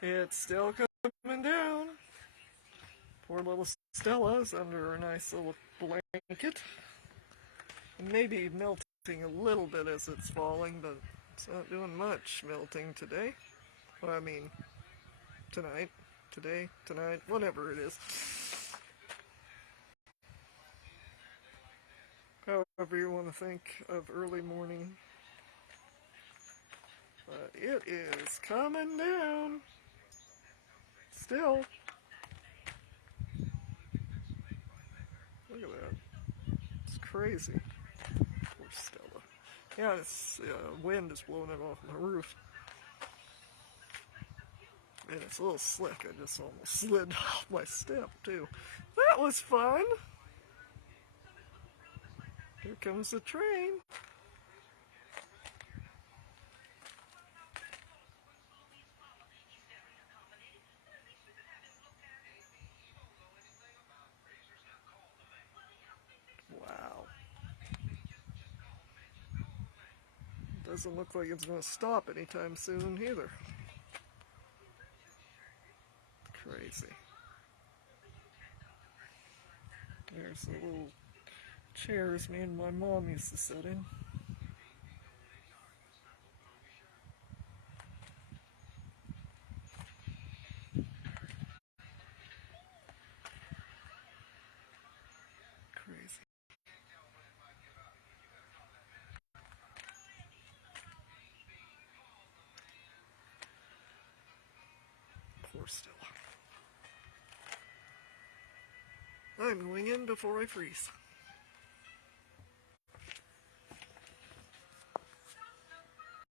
It's still coming down. Poor little Stella's under a nice little blanket. Maybe melting a little bit as it's falling, but it's not doing much melting today. Well, I mean, tonight, today, tonight, whatever it is. However you want to think of early morning. But it is coming down. Still. Look at that. It's crazy. Poor Stella. Yeah, this wind is blowing it off my roof. And it's a little slick. I just almost slid off my step, too. That was fun. Here comes the train. Wow. Doesn't look like it's going to stop anytime soon either. Crazy. There's the little chairs me and my mom used to sit in. Crazy. Poor Stella. I'm going in before I freeze.